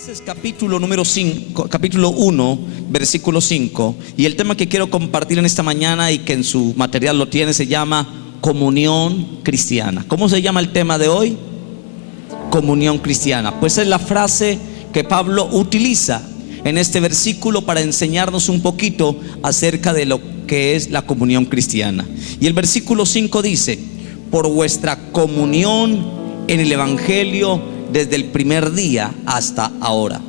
Filipenses capítulo 1, versículo 5. Y el tema que quiero compartir en esta mañana y que en su material lo tiene se llama comunión cristiana. ¿Cómo se llama el tema de hoy? Comunión cristiana. Pues es la frase que Pablo utiliza en este versículo para enseñarnos un poquito acerca de lo que es la comunión cristiana. Y el versículo 5 dice: por vuestra comunión en el Evangelio desde el primer día hasta ahora.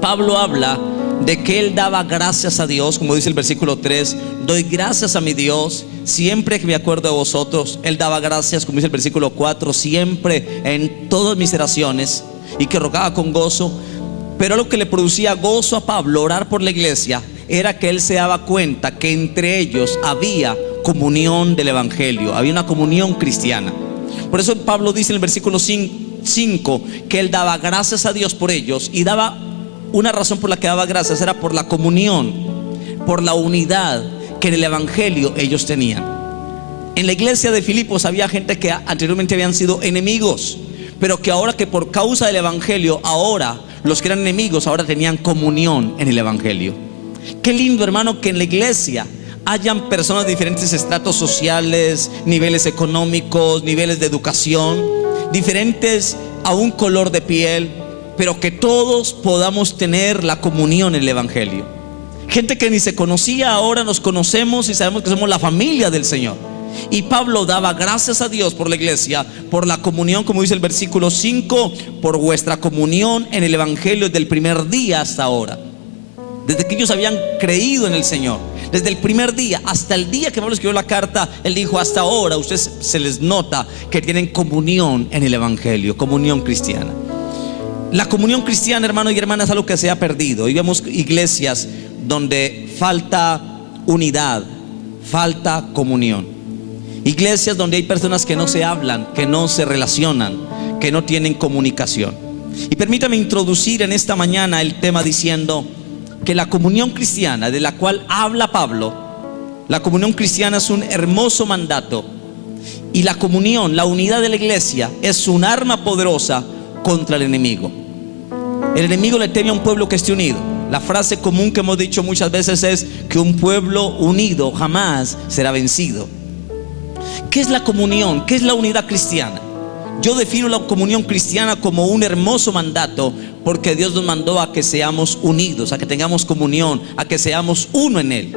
Pablo habla de que él daba gracias a Dios, como dice el versículo 3: doy gracias a mi Dios siempre que me acuerdo de vosotros. Él daba gracias, como dice el versículo 4, siempre en todas mis oraciones, y que rogaba con gozo. Pero lo que le producía gozo a Pablo orar por la iglesia era que él se daba cuenta que entre ellos había comunión del Evangelio, había una comunión cristiana. Por eso Pablo dice en el versículo 5 que él daba gracias a Dios por ellos, y daba una razón por la que daba gracias, era por la comunión, por la unidad que en el Evangelio ellos tenían. En la iglesia de Filipos había gente que anteriormente habían sido enemigos, pero que ahora, que por causa del Evangelio, ahora los que eran enemigos ahora tenían comunión en el Evangelio. Qué lindo, hermano, que en la iglesia hayan personas de diferentes estratos sociales, niveles económicos, niveles de educación, diferentes a un color de piel, pero que todos podamos tener la comunión en el Evangelio. Gente que ni se conocía, ahora nos conocemos y sabemos que somos la familia del Señor. Y Pablo daba gracias a Dios por la iglesia, por la comunión, como dice el versículo 5, por vuestra comunión en el Evangelio desde el primer día hasta ahora. Desde que ellos habían creído en el Señor, desde el primer día hasta el día que Pablo escribió la carta, él dijo: hasta ahora ustedes, se les nota que tienen comunión en el Evangelio, comunión cristiana. La comunión cristiana, hermanos y hermanas, es algo que se ha perdido. Hoy vemos iglesias donde falta unidad, falta comunión. Iglesias donde hay personas que no se hablan, que no se relacionan, que no tienen comunicación. Y permítame introducir en esta mañana el tema diciendo que la comunión cristiana de la cual habla Pablo, la comunión cristiana es un hermoso mandato, y la comunión, la unidad de la iglesia, es un arma poderosa contra el enemigo. El enemigo le teme a un pueblo que esté unido. La frase común que hemos dicho muchas veces es que un pueblo unido jamás será vencido. ¿Qué es la comunión? ¿Qué es la unidad cristiana? Yo defino la comunión cristiana como un hermoso mandato, porque Dios nos mandó a que seamos unidos, a que tengamos comunión, a que seamos uno en Él.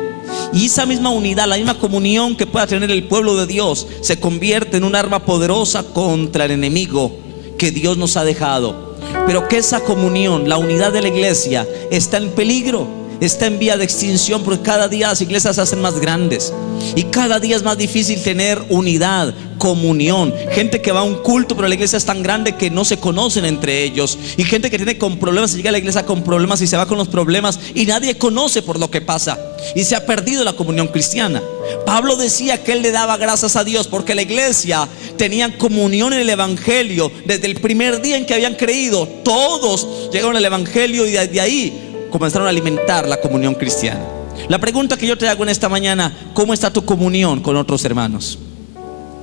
Y esa misma unidad, la misma comunión que pueda tener el pueblo de Dios, se convierte en un arma poderosa contra el enemigo que Dios nos ha dejado. Pero que esa comunión, la unidad de la iglesia, está en peligro, está en vía de extinción, porque cada día las iglesias se hacen más grandes y cada día es más difícil tener unidad, comunión. Gente que va a un culto, pero la iglesia es tan grande que no se conocen entre ellos, y gente que tiene con problemas, se llega a la iglesia con problemas y se va con los problemas y nadie conoce por lo que pasa, y se ha perdido la comunión cristiana. Pablo decía que él le daba gracias a Dios porque la iglesia tenía comunión en el Evangelio desde el primer día en que habían creído. Todos llegaron al Evangelio y desde ahí comenzaron a alimentar la comunión cristiana. La pregunta que yo te hago en esta mañana: ¿cómo está tu comunión con otros hermanos?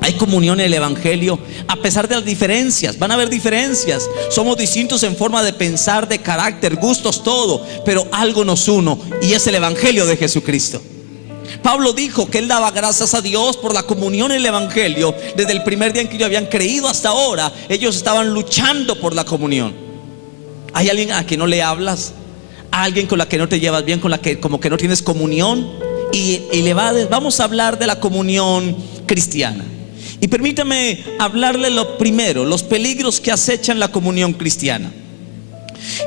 ¿Hay comunión en el Evangelio? A pesar de las diferencias, van a haber diferencias. Somos distintos en forma de pensar, de carácter, gustos, todo, pero algo nos une, y es el Evangelio de Jesucristo. Pablo dijo que él daba gracias a Dios por la comunión en el Evangelio desde el primer día en que ellos habían creído hasta ahora. Ellos estaban luchando por la comunión. ¿Hay alguien a quien no le hablas? ¿A alguien con la que no te llevas bien, con la que como que no tienes comunión? Vamos a hablar de la comunión cristiana. Y permítame hablarle lo primero, los peligros que acechan la comunión cristiana.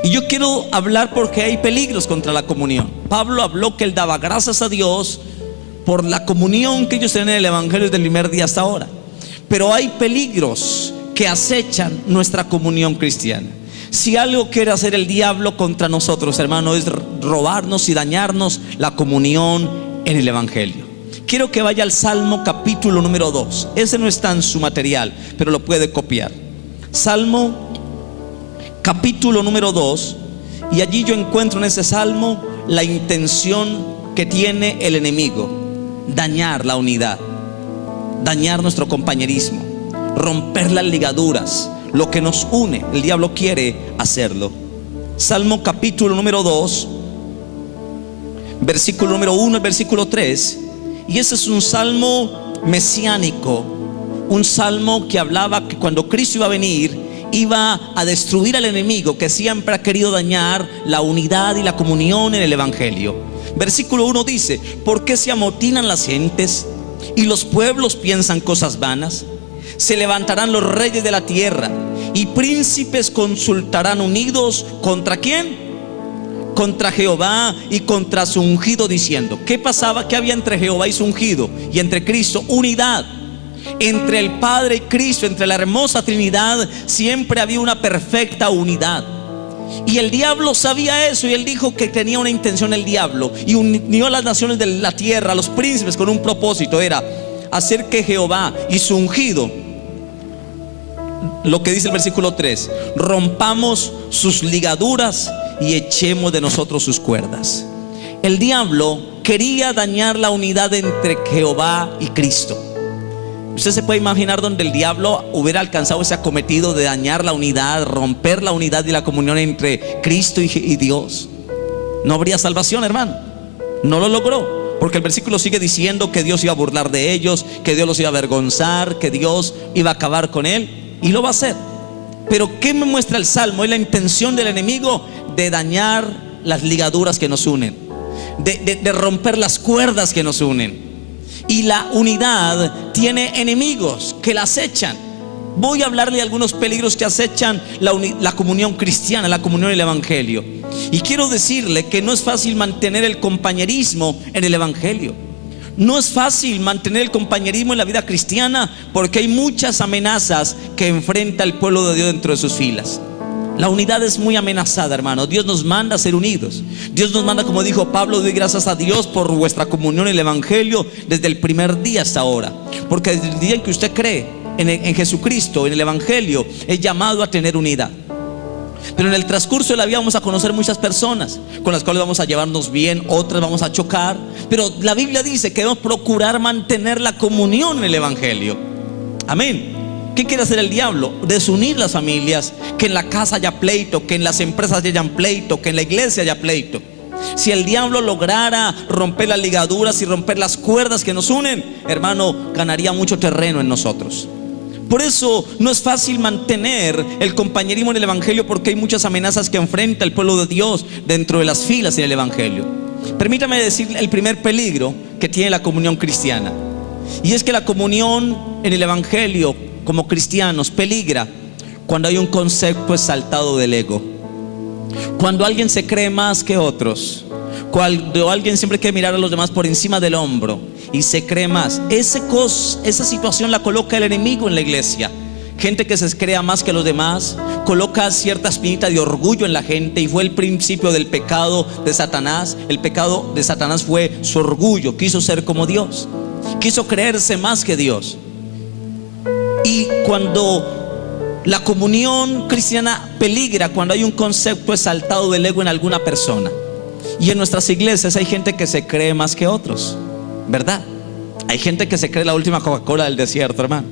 Y yo quiero hablar porque hay peligros contra la comunión. Pablo habló que él daba gracias a Dios por la comunión que ellos tienen en el Evangelio desde el primer día hasta ahora. Pero hay peligros que acechan nuestra comunión cristiana. Si algo quiere hacer el diablo contra nosotros, hermano, es robarnos y dañarnos la comunión en el Evangelio. Quiero que vaya al Salmo capítulo número 2. Ese no está en su material, pero lo puede copiar. Salmo capítulo número 2. Y allí yo encuentro en ese salmo la intención que tiene el enemigo: dañar la unidad, dañar nuestro compañerismo, romper las ligaduras, lo que nos une. El diablo quiere hacerlo. Salmo capítulo número 2, versículo número 1 al versículo 3. Y ese es un salmo mesiánico, un salmo que hablaba que cuando Cristo iba a venir, iba a destruir al enemigo que siempre ha querido dañar la unidad y la comunión en el evangelio. Versículo 1 dice: ¿por qué se amotinan las gentes y los pueblos piensan cosas vanas? Se levantarán los reyes de la tierra y príncipes consultarán unidos. ¿Contra quién? Contra Jehová y contra su ungido, diciendo. ¿Qué pasaba? ¿Qué había entre Jehová y su ungido? Y entre Cristo, unidad. Entre el Padre y Cristo, entre la hermosa Trinidad, siempre había una perfecta unidad. Y el diablo sabía eso, y él dijo que tenía una intención el diablo, y unió a las naciones de la tierra, a los príncipes, con un propósito: era hacer que Jehová y su ungido, lo que dice el versículo 3, rompamos sus ligaduras y echemos de nosotros sus cuerdas. El diablo quería dañar la unidad entre Jehová y Cristo. Usted se puede imaginar donde el diablo hubiera alcanzado ese acometido de dañar la unidad, romper la unidad y la comunión entre Cristo y Dios. No habría salvación, hermano. No lo logró, porque el versículo sigue diciendo que Dios iba a burlar de ellos, que Dios los iba a avergonzar, que Dios iba a acabar con él, y lo va a hacer. Pero ¿qué me muestra el Salmo? Es la intención del enemigo de dañar las ligaduras que nos unen, de romper las cuerdas que nos unen. Y la unidad tiene enemigos que la acechan. Voy a hablarle de algunos peligros que acechan la comunión cristiana, la comunión del evangelio. Y quiero decirle que no es fácil mantener el compañerismo en el evangelio. No es fácil mantener el compañerismo en la vida cristiana, porque hay muchas amenazas que enfrenta el pueblo de Dios dentro de sus filas. La unidad es muy amenazada, hermano. Dios nos manda a ser unidos. Dios nos manda, como dijo Pablo: doy gracias a Dios por vuestra comunión en el evangelio desde el primer día hasta ahora. Porque desde el día en que usted cree en Jesucristo, en el evangelio, es llamado a tener unidad. Pero en el transcurso de la vida vamos a conocer muchas personas con las cuales vamos a llevarnos bien, otras vamos a chocar. Pero la Biblia dice que debemos procurar mantener la comunión en el evangelio. Amén. ¿Qué quiere hacer el diablo? Desunir las familias, que en la casa haya pleito, que en las empresas haya pleito, que en la iglesia haya pleito. Si el diablo lograra romper las ligaduras y romper las cuerdas que nos unen, hermano, ganaría mucho terreno en nosotros. Por eso no es fácil mantener el compañerismo en el evangelio, porque hay muchas amenazas que enfrenta el pueblo de Dios dentro de las filas en el evangelio. Permítame decir el primer peligro que tiene la comunión cristiana, y es que la comunión en el evangelio como cristianos peligra cuando hay un concepto exaltado del ego. Cuando alguien se cree más que otros, cuando alguien siempre quiere mirar a los demás por encima del hombro y se cree más, esa situación la coloca el enemigo en la iglesia. Gente que se crea más que los demás, coloca cierta espinita de orgullo en la gente, y fue el principio del pecado de Satanás. El pecado de Satanás fue su orgullo. Quiso ser como Dios, quiso creerse más que Dios. Y cuando la comunión cristiana peligra, cuando hay un concepto exaltado del ego en alguna persona. Y en nuestras iglesias hay gente que se cree más que otros, ¿verdad? Hay gente que se cree la última Coca-Cola del desierto, hermano.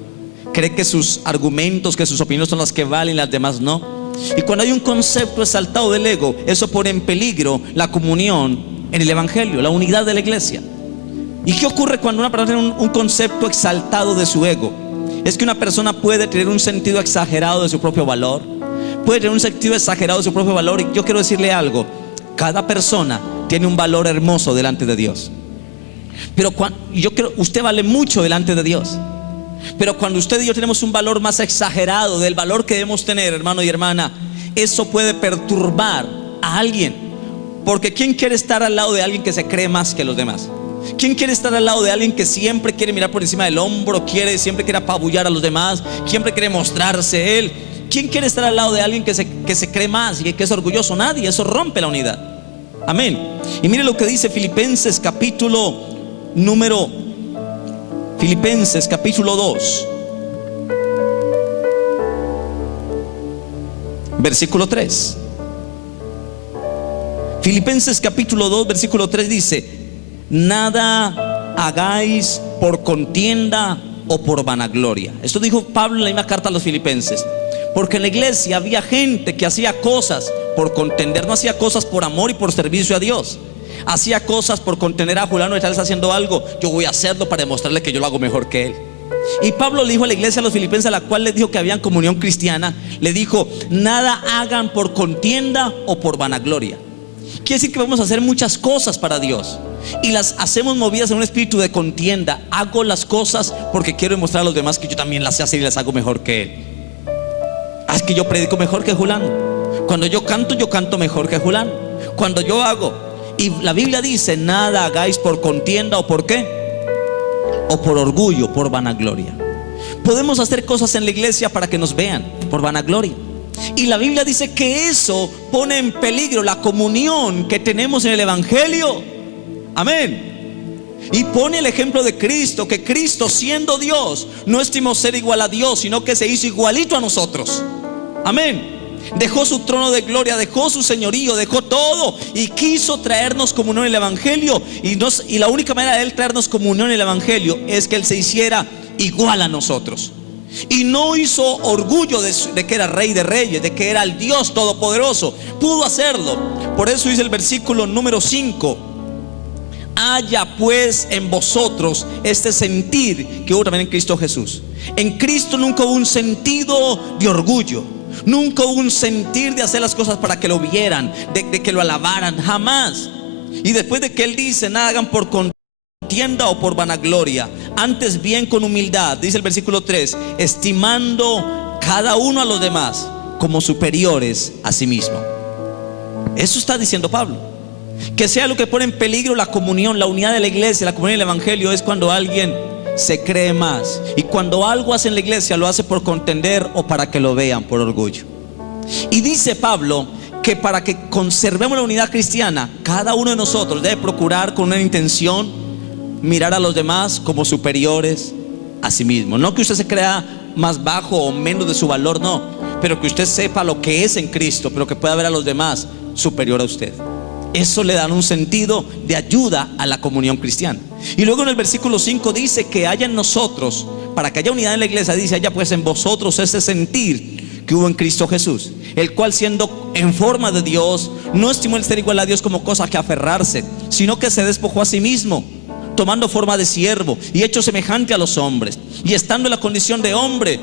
Cree que sus argumentos, que sus opiniones son las que valen, las demás no. Y cuando hay un concepto exaltado del ego, eso pone en peligro la comunión en el evangelio, la unidad de la iglesia. ¿Y qué ocurre cuando una persona tiene un concepto exaltado de su ego? Es que una persona puede tener un sentido exagerado de su propio valor, puede tener un sentido exagerado de su propio valor. Y yo quiero decirle algo: cada persona tiene un valor hermoso delante de Dios. Pero usted vale mucho delante de Dios. Pero cuando usted y yo tenemos un valor más exagerado del valor que debemos tener, hermano y hermana, eso puede perturbar a alguien. Porque ¿quién quiere estar al lado de alguien que se cree más que los demás? ¿Quién quiere estar al lado de alguien que siempre quiere mirar por encima del hombro, siempre quiere apabullar a los demás, siempre quiere mostrarse él? ¿Quién quiere estar al lado de alguien que se cree más y que es orgulloso? Nadie. Eso rompe la unidad. Amén. Y mire lo que dice Filipenses capítulo 2, versículo 3. Filipenses capítulo 2, versículo 3 dice: nada hagáis por contienda o por vanagloria. Esto dijo Pablo en la misma carta a los filipenses, porque en la iglesia había gente que hacía cosas por contender, no hacía cosas por amor y por servicio a Dios. Hacía cosas por contener a fulano de tal haciendo algo. Yo voy a hacerlo para demostrarle que yo lo hago mejor que él. Y Pablo le dijo a la iglesia de los filipenses, a la cual le dijo que habían comunión cristiana, le dijo: nada hagan por contienda o por vanagloria. Quiere decir que vamos a hacer muchas cosas para Dios y las hacemos movidas en un espíritu de contienda. Hago las cosas porque quiero demostrar a los demás que yo también las sé hacer y las hago mejor que él. Es que yo predico mejor que fulano. Cuando yo canto mejor que fulano. Cuando yo hago, y la Biblia dice: nada hagáis por contienda o por qué, o por orgullo, por vanagloria. Podemos hacer cosas en la iglesia para que nos vean, por vanagloria. Y la Biblia dice que eso pone en peligro la comunión que tenemos en el Evangelio. Amén. Y pone el ejemplo de Cristo, que Cristo, siendo Dios, no estimó ser igual a Dios, sino que se hizo igualito a nosotros. Amén. Dejó su trono de gloria, dejó su señorío, dejó todo y quiso traernos comunión en el Evangelio. Y la única manera de él traernos comunión en el Evangelio es que él se hiciera igual a nosotros. Y no hizo orgullo de que era rey de reyes, de que era el Dios todopoderoso. Pudo hacerlo. Por eso dice el versículo número 5: haya pues en vosotros este sentir que hubo también en Cristo Jesús. En Cristo nunca hubo un sentido de orgullo, nunca hubo un sentir de hacer las cosas para que lo vieran, de que lo alabaran, jamás. Y después de que él dice: nada hagan por contienda o por vanagloria, antes bien con humildad, dice el versículo 3, estimando cada uno a los demás como superiores a sí mismo. Eso está diciendo Pablo. Que sea lo que pone en peligro la comunión, la unidad de la iglesia, la comunión del Evangelio, es cuando alguien se cree más. Y cuando algo hace en la iglesia, lo hace por contender o para que lo vean, por orgullo. Y dice Pablo que para que conservemos la unidad cristiana, cada uno de nosotros debe procurar con una intención mirar a los demás como superiores a sí mismo. No que usted se crea más bajo o menos de su valor, no, pero que usted sepa lo que es en Cristo, pero que pueda ver a los demás superior a usted. Eso le da un sentido de ayuda a la comunión cristiana. Y luego en el versículo 5 dice que haya en nosotros, para que haya unidad en la iglesia, dice: haya pues en vosotros ese sentir que hubo en Cristo Jesús, el cual, siendo en forma de Dios, no estimó el ser igual a Dios como cosa que aferrarse, sino que se despojó a sí mismo, tomando forma de siervo y hecho semejante a los hombres, y estando en la condición de hombre,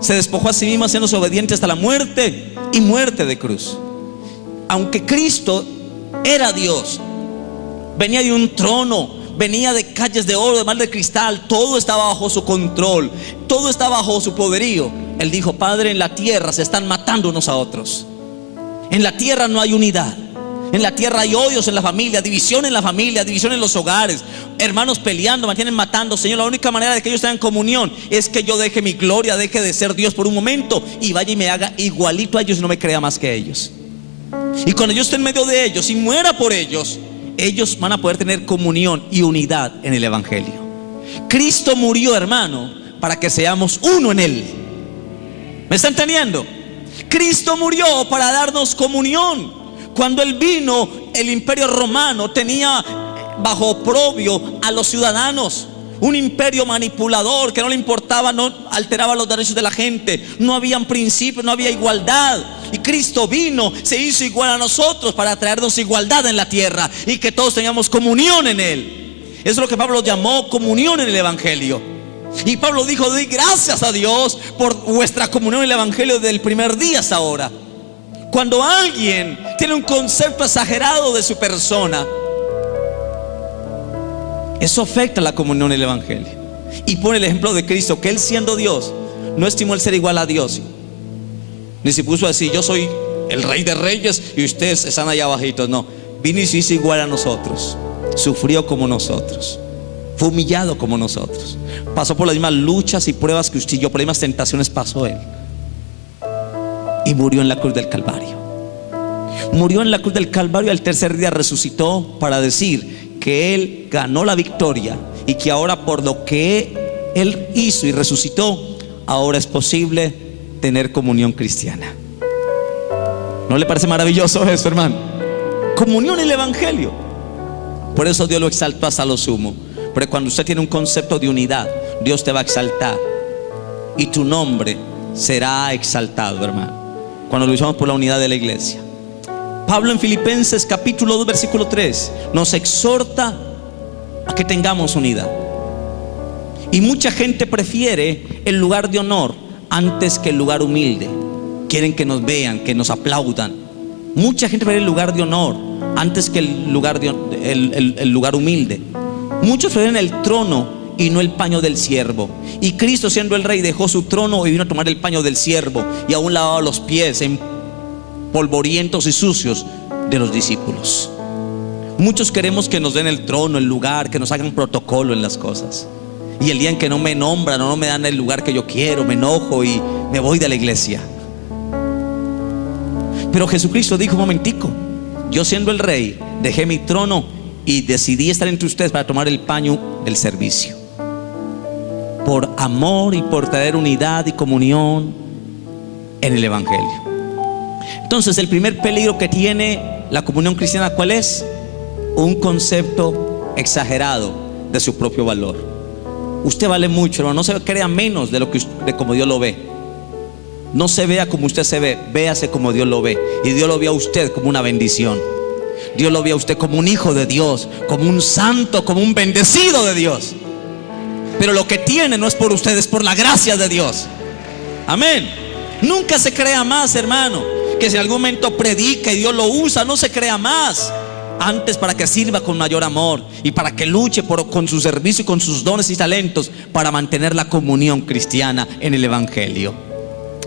se despojó a sí mismo, haciéndose obediente hasta la muerte y muerte de cruz. Aunque Cristo era Dios, venía de un trono, venía de calles de oro, de mar de cristal, todo estaba bajo su control, todo estaba bajo su poderío. Él dijo: Padre, en la tierra se están matando unos a otros, en la tierra no hay unidad, en la tierra hay odios en la familia, división en la familia, división en los hogares, hermanos peleando, mantienen matando. Señor, la única manera de que ellos tengan comunión es que yo deje mi gloria, deje de ser Dios por un momento y vaya y me haga igualito a ellos y no me crea más que ellos. Y cuando yo esté en medio de ellos y muera por ellos, ellos van a poder tener comunión y unidad en el Evangelio. Cristo murió, hermano, para que seamos uno en Él. ¿Me está entendiendo? Cristo murió para darnos comunión. Cuando Él vino, el imperio romano tenía bajo oprobio a los ciudadanos. Un imperio manipulador que no le importaba, no alteraba los derechos de la gente. No habían principios, no había igualdad. Y Cristo vino, se hizo igual a nosotros para traernos igualdad en la tierra y que todos tengamos comunión en Él. Eso es lo que Pablo llamó comunión en el Evangelio. Y Pablo dijo: doy gracias a Dios por vuestra comunión en el Evangelio desde el primer día hasta ahora. Cuando alguien tiene un concepto exagerado de su persona, eso afecta la comunión en el Evangelio. Y pone el ejemplo de Cristo, que Él, siendo Dios, no estimó el ser igual a Dios, ni se puso a decir: yo soy el rey de reyes y ustedes están allá abajitos. No, vino y se hizo igual a nosotros, sufrió como nosotros, fue humillado como nosotros, pasó por las mismas luchas y pruebas que usted y yo, por las mismas tentaciones pasó Él, y murió en la cruz del Calvario. Murió en la cruz del Calvario y al tercer día resucitó para decir que Él ganó la victoria y que ahora, por lo que Él hizo y resucitó, ahora es posible tener comunión cristiana. ¿No le parece maravilloso eso, hermano? Comunión en el Evangelio. Por eso Dios lo exaltó hasta lo sumo. Porque cuando usted tiene un concepto de unidad, Dios te va a exaltar y tu nombre será exaltado, hermano. cuando luchamos por la unidad de la iglesia. Pablo en Filipenses capítulo 2 versículo 3 nos exhorta a que tengamos unidad. Y mucha gente prefiere el lugar de honor antes que el lugar humilde. Quieren que nos vean, que nos aplaudan. Mucha gente prefiere el lugar de honor antes que el lugar humilde. Muchos prefieren el trono y no el paño del siervo. Y Cristo, siendo el rey, dejó su trono y vino a tomar el paño del siervo, y aún lavaba los pies en polvorientos y sucios de los discípulos. Muchos queremos que nos den el trono, el lugar, que nos hagan protocolo en las cosas. Y el día en que no me nombran o no me dan el lugar que yo quiero, me enojo y me voy de la iglesia. Pero Jesucristo dijo: un momentico, yo siendo el rey dejé mi trono y decidí estar entre ustedes para tomar el paño del servicio, por amor y por traer unidad y comunión en el evangelio. Entonces, el primer peligro que tiene la comunión cristiana, ¿cuál es? Un concepto exagerado de su propio valor. Usted vale mucho, hermano. No se crea menos de como Dios lo ve. No se vea como usted se ve, véase como Dios lo ve. Y Dios lo ve a usted como una bendición. Dios lo ve a usted como un hijo de Dios, como un santo, como un bendecido de Dios. Pero lo que tiene no es por usted, es por la gracia de Dios. Amén. Nunca se crea más, hermano, que si en algún momento predica y Dios lo usa, no se crea más. Antes, para que sirva con mayor amor y para que luche con su servicio y con sus dones y talentos para mantener la comunión cristiana en el evangelio.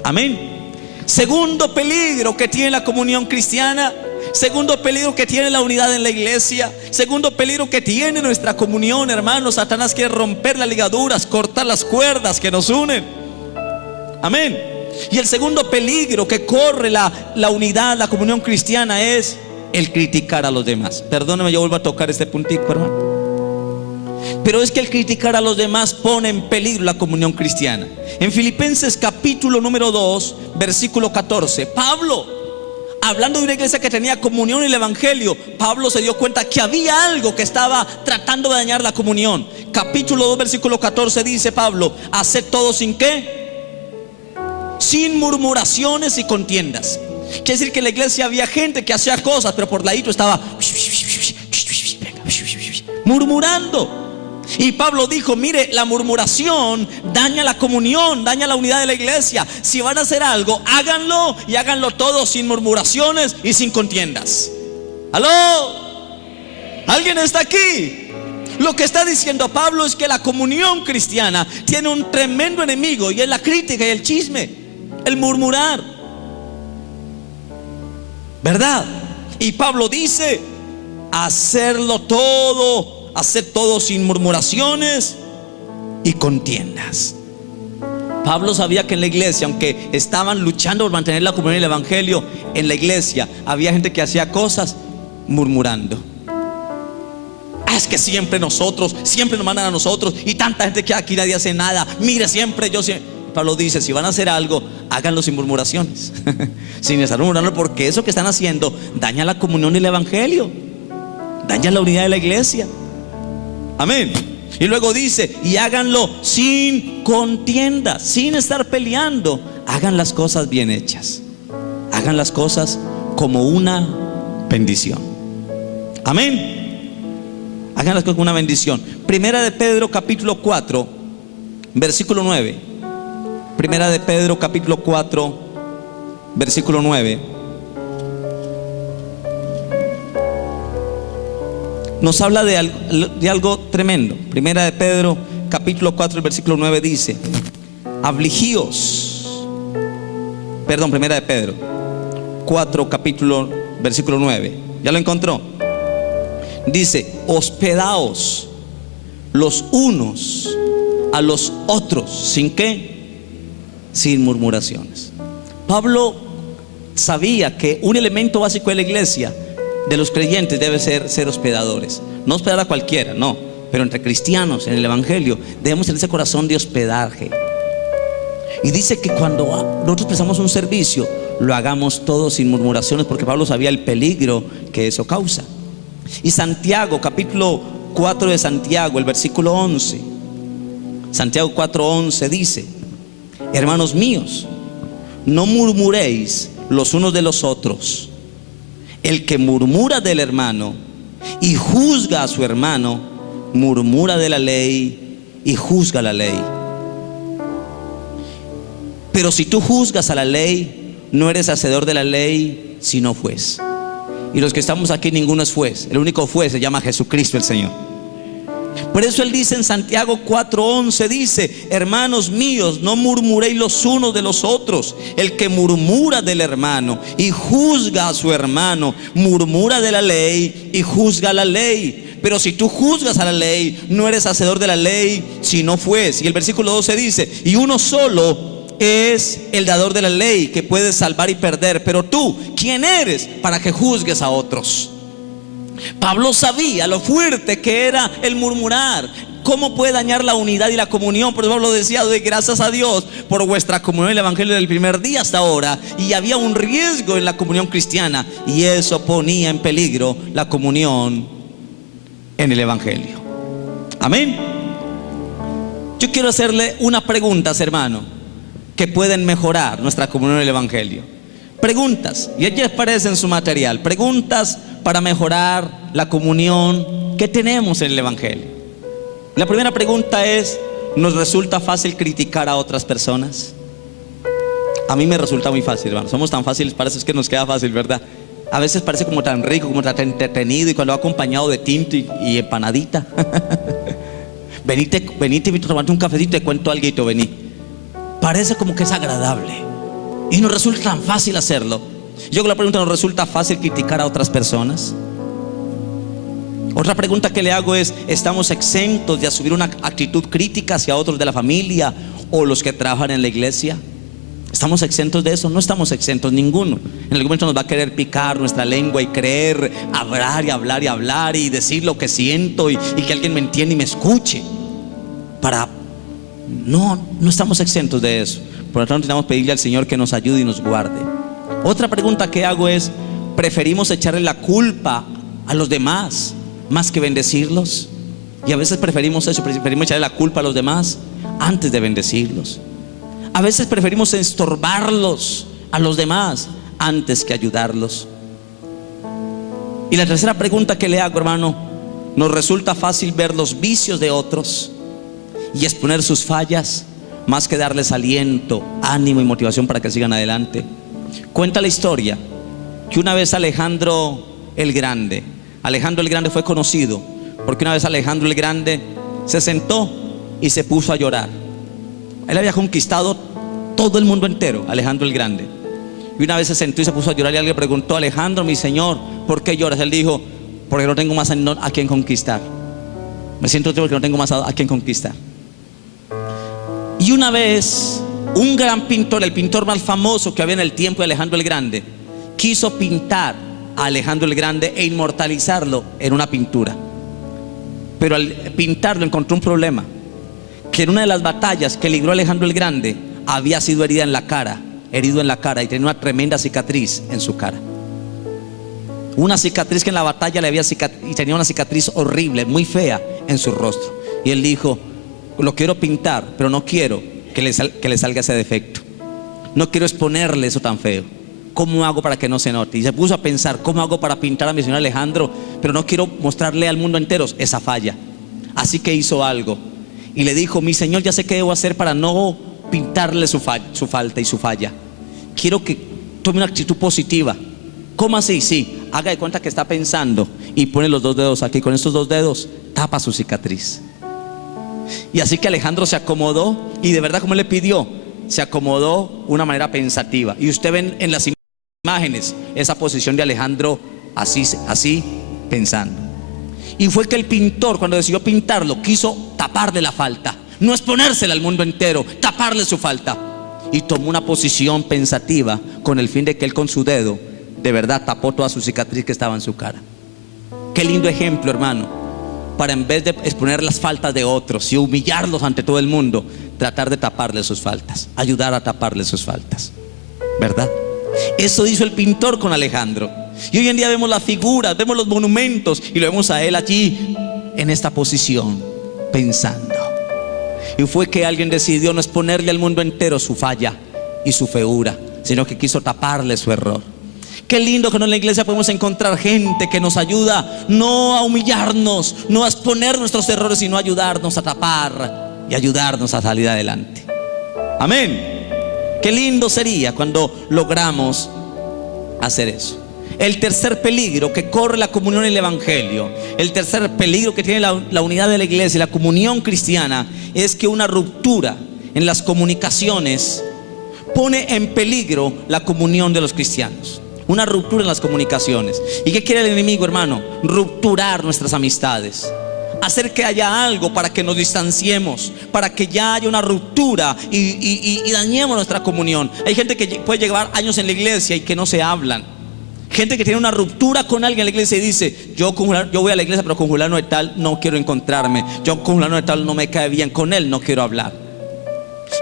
Amén. Segundo peligro que tiene la comunión cristiana, segundo peligro que tiene la unidad en la iglesia, segundo peligro que tiene nuestra comunión, hermanos. Satanás quiere romper las ligaduras, cortar las cuerdas que nos unen. Amén. Y el segundo peligro que corre la unidad, la comunión cristiana, es el criticar a los demás. Perdóneme, yo vuelvo a tocar este puntico, hermano. Pero es que el criticar a los demás pone en peligro la comunión cristiana. En Filipenses capítulo número 2 versículo 14, Pablo, hablando de una iglesia que tenía comunión en el evangelio, Pablo se dio cuenta que había algo que estaba tratando de dañar la comunión. Capítulo 2 versículo 14 dice Pablo: haced todo sin ¿qué? Sin murmuraciones y contiendas. Quiere decir que en la iglesia había gente que hacía cosas, pero por ladito estaba murmurando. Y Pablo dijo: mire, la murmuración daña la comunión, daña la unidad de la iglesia. Si van a hacer algo, háganlo, y háganlo todo sin murmuraciones y sin contiendas. ¿Aló? ¿Alguien está aquí? Lo que está diciendo Pablo es que la comunión cristiana tiene un tremendo enemigo, y es la crítica y el chisme, el murmurar, ¿verdad? Y Pablo dice: hacerlo todo, hacer todo sin murmuraciones y contiendas. Pablo sabía que en la iglesia, aunque estaban luchando por mantener la comunión y el evangelio, en la iglesia había gente que hacía cosas murmurando. Es que siempre nos mandan a nosotros, y tanta gente que aquí nadie hace nada. Mire, siempre. Pablo dice: si van a hacer algo, háganlo sin murmuraciones, sin estar murmurando, porque eso que están haciendo daña la comunión y el evangelio, daña la unidad de la iglesia. Amén. Y luego dice: y háganlo sin contienda, sin estar peleando. Hagan las cosas bien hechas, hagan las cosas como una bendición. Amén. Hagan las cosas como una bendición. Primera de Pedro capítulo 4 versículo 9. Primera de Pedro capítulo 4 versículo 9 nos habla de algo tremendo. Primera de Pedro capítulo 4 versículo 9 dice: afligíos. Perdón, Primera de Pedro 4 capítulo versículo 9. ¿Ya lo encontró? Dice: hospedaos los unos a los otros. ¿Sin qué? Sin murmuraciones. Pablo sabía que un elemento básico de la iglesia, de los creyentes, debe ser hospedadores. No hospedar a cualquiera, no, pero entre cristianos en el evangelio debemos tener ese corazón de hospedaje. Y dice que cuando nosotros prestamos un servicio, lo hagamos todo sin murmuraciones, porque Pablo sabía el peligro que eso causa. Y Santiago, capítulo 4 de Santiago, el versículo 11, Santiago 4:11 dice: hermanos míos, no murmuréis los unos de los otros. El que murmura del hermano y juzga a su hermano, murmura de la ley y juzga la ley. Pero si tú juzgas a la ley, no eres hacedor de la ley, sino juez. Y los que estamos aquí, ninguno es juez. El único juez se llama Jesucristo el Señor. Por eso Él dice en Santiago 4:11, dice: hermanos míos, no murmuréis los unos de los otros. El que murmura del hermano y juzga a su hermano, murmura de la ley y juzga la ley. Pero si tú juzgas a la ley, no eres hacedor de la ley, sino juez. Y el versículo 12 dice: y uno solo es el dador de la ley, que puede salvar y perder. Pero tú, ¿quién eres para que juzgues a otros? Pablo sabía lo fuerte que era el murmurar, cómo puede dañar la unidad y la comunión. Por eso Pablo decía: doy gracias a Dios por vuestra comunión en el evangelio del primer día hasta ahora. Y había un riesgo en la comunión cristiana, y eso ponía en peligro la comunión en el evangelio. Amén. Yo quiero hacerle una pregunta, hermano, que pueden mejorar nuestra comunión en el evangelio. Preguntas, y aquí aparece en su material, preguntas para mejorar la comunión que tenemos en el evangelio. La primera pregunta es: ¿nos resulta fácil criticar a otras personas? A mí me resulta muy fácil, hermano. Somos tan fáciles, parece que nos queda fácil, ¿verdad? A veces parece como tan rico, como tan entretenido, y cuando va acompañado de tinto y empanadita. venite, tomate un cafecito, te cuento algo, vení. Parece como que es agradable y nos resulta tan fácil hacerlo. Yo con la pregunta: ¿nos resulta fácil criticar a otras personas? Otra pregunta que le hago es: ¿estamos exentos de asumir una actitud crítica hacia otros de la familia o los que trabajan en la iglesia? ¿Estamos exentos de eso? No estamos exentos, ninguno. En algún momento nos va a querer picar nuestra lengua y creer hablar y hablar y hablar y decir lo que siento y que alguien me entienda y me escuche. No estamos exentos de eso. Por lo tanto, necesitamos pedirle al Señor que nos ayude y nos guarde. Otra pregunta que hago es: ¿preferimos echarle la culpa a los demás más que bendecirlos? Y a veces preferimos eso, preferimos echarle la culpa a los demás antes de bendecirlos. A veces preferimos estorbarlos a los demás antes que ayudarlos. Y la tercera pregunta que le hago, hermano: ¿nos resulta fácil ver los vicios de otros y exponer sus fallas más que darles aliento, ánimo y motivación para que sigan adelante? Cuenta la historia que una vez Alejandro el Grande fue conocido porque una vez Alejandro el Grande se sentó y se puso a llorar. Él había conquistado todo el mundo entero, Alejandro el Grande. Y una vez se sentó y se puso a llorar, y alguien le preguntó: Alejandro, mi señor, ¿por qué lloras? Él dijo: porque no tengo más a quien conquistar. Me siento triste porque no tengo más a quien conquistar. Y una vez un gran pintor, el pintor más famoso que había en el tiempo de Alejandro el Grande, quiso pintar a Alejandro el Grande e inmortalizarlo en una pintura. Pero al pintarlo encontró un problema: que en una de las batallas que libró Alejandro el Grande había sido herido en la cara y tenía una tremenda cicatriz en su cara. Una cicatriz que en la batalla y tenía una cicatriz horrible, muy fea en su rostro. Y él dijo: lo quiero pintar, pero no quiero que le salga ese defecto. No quiero exponerle eso tan feo. ¿Cómo hago para que no se note? Y se puso a pensar: ¿cómo hago para pintar a mi señor Alejandro, pero no quiero mostrarle al mundo entero esa falla? Así que hizo algo y le dijo: mi señor, ya sé qué debo hacer para no pintarle su falta y su falla. Quiero que tome una actitud positiva. ¿Cómo así? Sí, haga de cuenta que está pensando y pone los dos dedos aquí. Con estos dos dedos tapa su cicatriz. Y así que Alejandro se acomodó, y de verdad, como él le pidió, se acomodó de una manera pensativa. Y usted ven en las imágenes esa posición de Alejandro así pensando. Y fue que el pintor, cuando decidió pintarlo, quiso taparle la falta, no exponérsela al mundo entero, taparle su falta. Y tomó una posición pensativa con el fin de que él, con su dedo, de verdad tapó toda su cicatriz que estaba en su cara. Qué lindo ejemplo, hermano, para en vez de exponer las faltas de otros y humillarlos ante todo el mundo, tratar de taparle sus faltas, ayudar a taparle sus faltas, ¿verdad? Eso hizo el pintor con Alejandro. Y hoy en día vemos las figuras, vemos los monumentos, y lo vemos a él allí en esta posición, pensando. Y fue que alguien decidió no exponerle al mundo entero su falla y su feura, sino que quiso taparle su error. Qué lindo que en la iglesia podemos encontrar gente que nos ayuda no a humillarnos, no a exponer nuestros errores, sino a ayudarnos a tapar y ayudarnos a salir adelante. Amén. Qué lindo sería cuando logramos hacer eso. El tercer peligro que corre la comunión y el evangelio, el tercer peligro que tiene la unidad de la iglesia y la comunión cristiana, es que una ruptura en las comunicaciones pone en peligro la comunión de los cristianos. Una ruptura en las comunicaciones. ¿Y qué quiere el enemigo, hermano? Rupturar nuestras amistades, hacer que haya algo para que nos distanciemos, para que ya haya una ruptura y dañemos nuestra comunión. Hay gente que puede llevar años en la iglesia y que no se hablan. Gente que tiene una ruptura con alguien en la iglesia y dice: yo voy a la iglesia, pero con fulano de tal no quiero encontrarme. Yo con fulano de tal no me cae bien, con él no quiero hablar.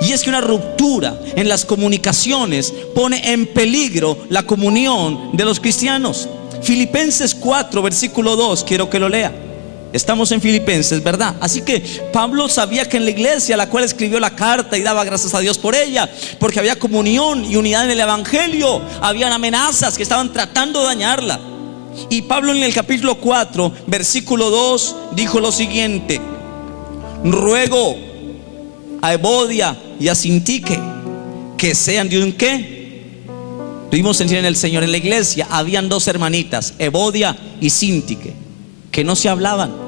Y es que una ruptura en las comunicaciones pone en peligro la comunión de los cristianos. Filipenses 4 versículo 2, quiero que lo lea. Estamos en Filipenses, ¿verdad? Así que Pablo sabía que en la iglesia a la cual escribió la carta, y daba gracias a Dios por ella, porque había comunión y unidad en el evangelio, habían amenazas que estaban tratando de dañarla. Y Pablo en el capítulo 4 versículo 2 dijo lo siguiente: ruego a Evodia y a Sintique que sean de un ¿qué? Tuvimos sentir en el Señor. En la iglesia habían dos hermanitas, Evodia y Sintique, que no se hablaban.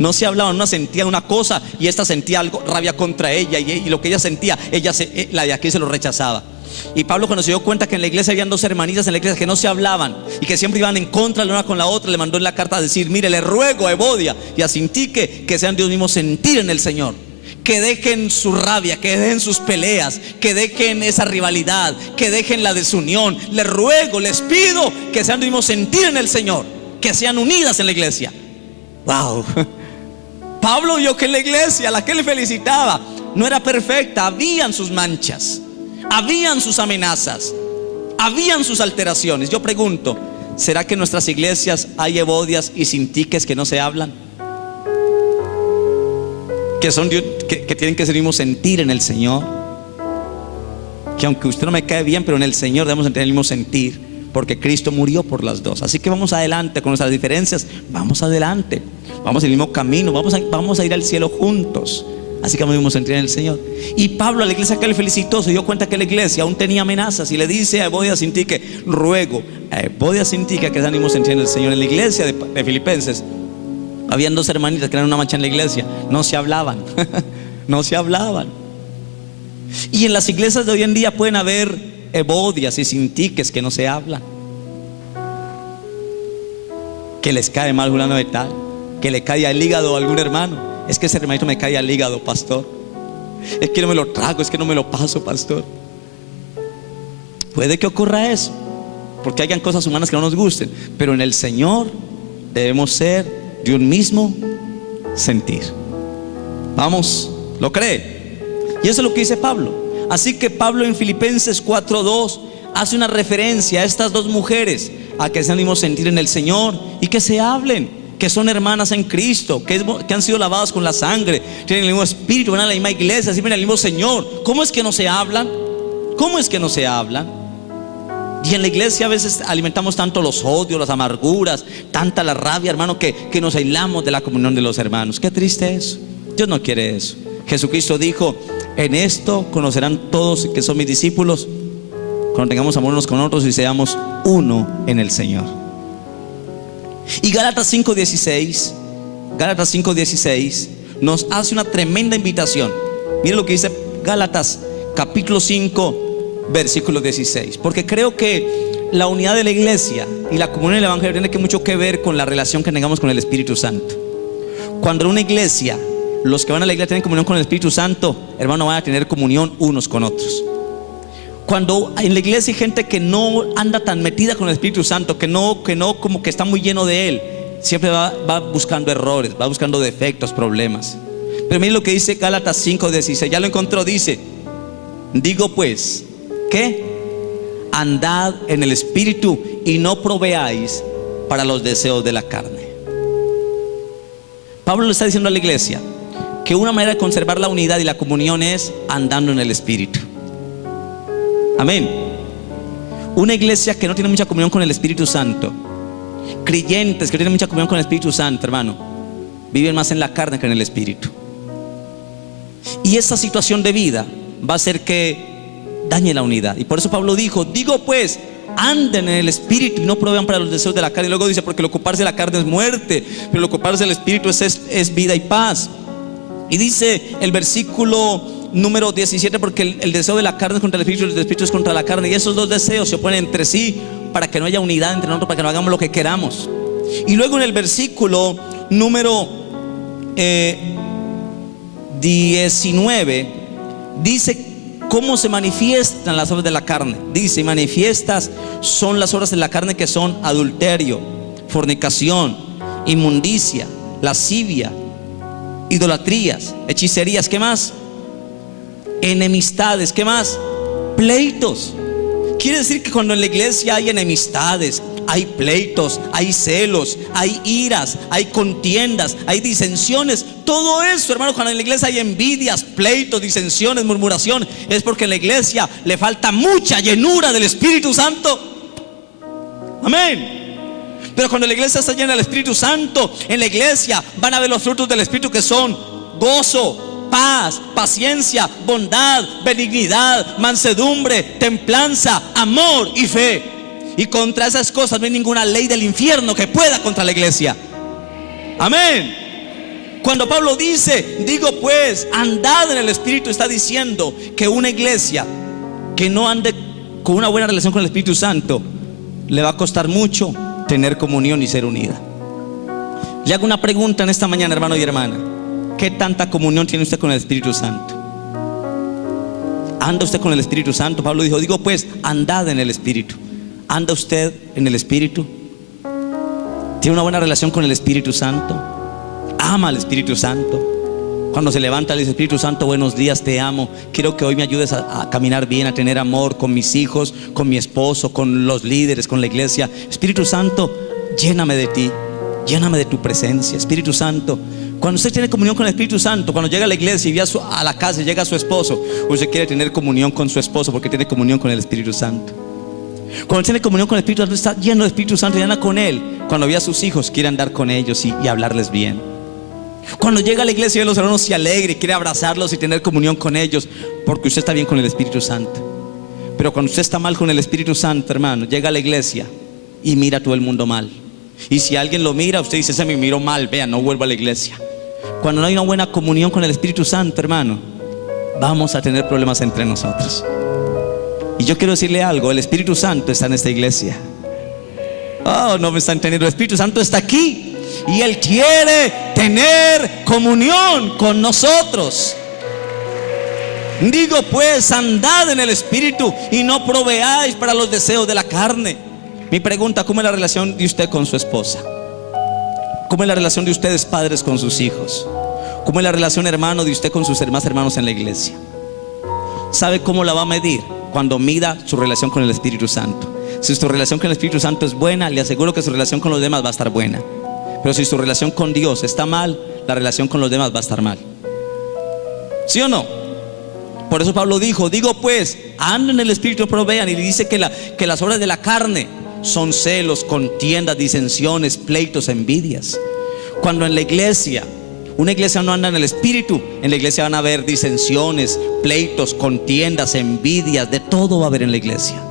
No se hablaban, una sentía una cosa y esta sentía algo, rabia contra ella, y lo que ella sentía, la de aquí se lo rechazaba. Y Pablo, cuando se dio cuenta que en la iglesia habían dos hermanitas en la iglesia que no se hablaban y que siempre iban en contra la una con la otra, le mandó en la carta a decir: mire, le ruego a Evodia y a Sintique que sean de un mismo sentir en el Señor, que dejen su rabia, que dejen sus peleas, que dejen esa rivalidad, que dejen la desunión. Les ruego, les pido que sean del mismo sentir en el Señor, que sean unidas en la iglesia. Wow. Pablo vio que en la iglesia, a la que él felicitaba, no era perfecta. Habían sus manchas, habían sus amenazas, habían sus alteraciones. Yo pregunto: ¿será que en nuestras iglesias hay Evodias y Sintiques que no se hablan? Que tienen que ser el mismo sentir en el Señor. Que aunque usted no me cae bien, pero en el Señor debemos tener el mismo sentir, porque Cristo murió por las dos. Así que vamos adelante con nuestras diferencias. Vamos adelante, vamos en el mismo camino, vamos a ir al cielo juntos. Así que vamos a sentir en el Señor. Y Pablo, a la iglesia que él felicitó, se dio cuenta que la iglesia aún tenía amenazas, y le dice a Evodia Sintique: ruego a Evodia Sintique que sean el mismo sentir en el Señor. En la iglesia de Filipenses habían dos hermanitas que eran una mancha en la iglesia, no se hablaban. No se hablaban. Y en las iglesias de hoy en día pueden haber Evodias y Sintiques que no se hablan, que les cae mal fulano de tal, que le cae al hígado a algún hermano. Es que ese hermanito me cae al hígado, pastor. Es que no me lo trago, es que no me lo paso, pastor. Puede que ocurra eso, porque hayan cosas humanas que no nos gusten, pero en el Señor debemos ser de un mismo sentir. Vamos, ¿lo cree? Y eso es lo que dice Pablo. Así que Pablo en Filipenses 4:2 hace una referencia a estas dos mujeres, a que sean el mismo sentir en el Señor y que se hablen, que son hermanas en Cristo, que han sido lavadas con la sangre, tienen el mismo espíritu, van a la misma iglesia, sirven al mismo Señor. ¿Cómo es que no se hablan? ¿Cómo es que no se hablan? Y en la iglesia a veces alimentamos tanto los odios, las amarguras, tanta la rabia, hermano, que nos aislamos de la comunión de los hermanos. Qué triste es. Dios no quiere eso. Jesucristo dijo: en esto conocerán todos que son mis discípulos, cuando tengamos amor unos con otros y seamos uno en el Señor. Y Gálatas 5:16 nos hace una tremenda invitación. Miren lo que dice Gálatas capítulo 5 versículo 16. Porque creo que la unidad de la iglesia y la comunión del evangelio tiene mucho que ver con la relación que tengamos con el Espíritu Santo. Cuando en una iglesia, los que van a la iglesia tienen comunión con el Espíritu Santo, hermano, van a tener comunión unos con otros. Cuando en la iglesia hay gente que no anda tan metida con el Espíritu Santo, que no como que está muy lleno de él, siempre va buscando errores, va buscando defectos, problemas. Pero miren lo que dice Gálatas 5:16. Ya lo encontró. Dice: digo pues, ¿qué? Andad en el Espíritu y no proveáis para los deseos de la carne. Pablo le está diciendo a la iglesia que una manera de conservar la unidad y la comunión es andando en el Espíritu. Amén. Una iglesia que no tiene mucha comunión con el Espíritu Santo, creyentes que no tienen mucha comunión con el Espíritu Santo, hermano, viven más en la carne que en el Espíritu. Y esa situación de vida va a hacer que dañe la unidad. Y por eso Pablo dijo: digo pues, anden en el Espíritu y no provean para los deseos de la carne. Y luego dice: porque el ocuparse de la carne es muerte, pero el ocuparse del Espíritu es vida y paz. Y dice el versículo número 17: porque el deseo de la carne es contra el Espíritu y el Espíritu es contra la carne. Y esos dos deseos se oponen entre sí para que no haya unidad entre nosotros, para que no hagamos lo que queramos. Y luego en el versículo número 19 dice cómo se manifiestan las obras de la carne. Dice: y manifiestas son las obras de la carne, que son adulterio, fornicación, inmundicia, lascivia, idolatrías, hechicerías. ¿Qué más? Enemistades. ¿Qué más? Pleitos. Quiere decir que cuando en la iglesia hay enemistades, hay pleitos, hay celos, hay iras, hay contiendas, hay disensiones, todo eso, hermano, cuando en la iglesia hay envidias, pleitos, disensiones, murmuración, es porque en la iglesia le falta mucha llenura del Espíritu Santo. Amén. Pero cuando la iglesia está llena del Espíritu Santo, en la iglesia van a ver los frutos del Espíritu, que son gozo, paz, paciencia, bondad, benignidad, mansedumbre, templanza, amor y fe. Y contra esas cosas no hay ninguna ley del infierno que pueda contra la iglesia. Amén. Cuando Pablo dice: digo pues, andad en el Espíritu, está diciendo que una iglesia que no ande con una buena relación con el Espíritu Santo, le va a costar mucho tener comunión y ser unida. Le hago una pregunta en esta mañana, hermano y hermana: ¿qué tanta comunión tiene usted con el Espíritu Santo? ¿Anda usted con el Espíritu Santo? Pablo dijo: digo pues, andad en el Espíritu. ¿Anda usted en el Espíritu? ¿Tiene una buena relación con el Espíritu Santo? ¿Ama al Espíritu Santo? Cuando se levanta le dice: Espíritu Santo, buenos días, te amo. Quiero que hoy me ayudes a caminar bien, a tener amor con mis hijos, con mi esposo, con los líderes, con la iglesia. Espíritu Santo, lléname de ti, lléname de tu presencia. Espíritu Santo, cuando usted tiene comunión con el Espíritu Santo, cuando llega a la iglesia y ve a la casa y llega a su esposo, usted quiere tener comunión con su esposo porque tiene comunión con el Espíritu Santo. Cuando tiene comunión con el Espíritu Santo, está lleno del Espíritu Santo y anda con él. Cuando ve a sus hijos, quiere andar con ellos y hablarles bien. Cuando llega a la iglesia y ve a los hermanos, se alegra y quiere abrazarlos y tener comunión con ellos, porque usted está bien con el Espíritu Santo. Pero cuando usted está mal con el Espíritu Santo, hermano, llega a la iglesia y mira a todo el mundo mal. Y si alguien lo mira, usted dice: se me miró mal, vea, no vuelvo a la iglesia. Cuando no hay una buena comunión con el Espíritu Santo, hermano, vamos a tener problemas entre nosotros. Y yo quiero decirle algo: el Espíritu Santo está en esta iglesia. Oh, no me está entendiendo. El Espíritu Santo está aquí y Él quiere tener comunión con nosotros. Digo pues, andad en el Espíritu y no proveáis para los deseos de la carne. Mi pregunta: ¿cómo es la relación de usted con su esposa? ¿Cómo es la relación de ustedes padres con sus hijos? ¿Cómo es la relación, hermano, de usted con sus demás hermanos en la iglesia? ¿Sabe cómo la va a medir? Cuando mida su relación con el Espíritu Santo. Si su relación con el Espíritu Santo es buena, le aseguro que su relación con los demás va a estar buena. Pero si su relación con Dios está mal, la relación con los demás va a estar mal. ¿Sí o no? Por eso Pablo dijo: digo pues, anden en el Espíritu, provean. Y le dice que las obras de la carne son celos, contiendas, disensiones, pleitos, envidias. Cuando en la iglesia, una iglesia no anda en el Espíritu, en la iglesia van a haber disensiones, pleitos, contiendas, envidias, de todo va a haber en la iglesia.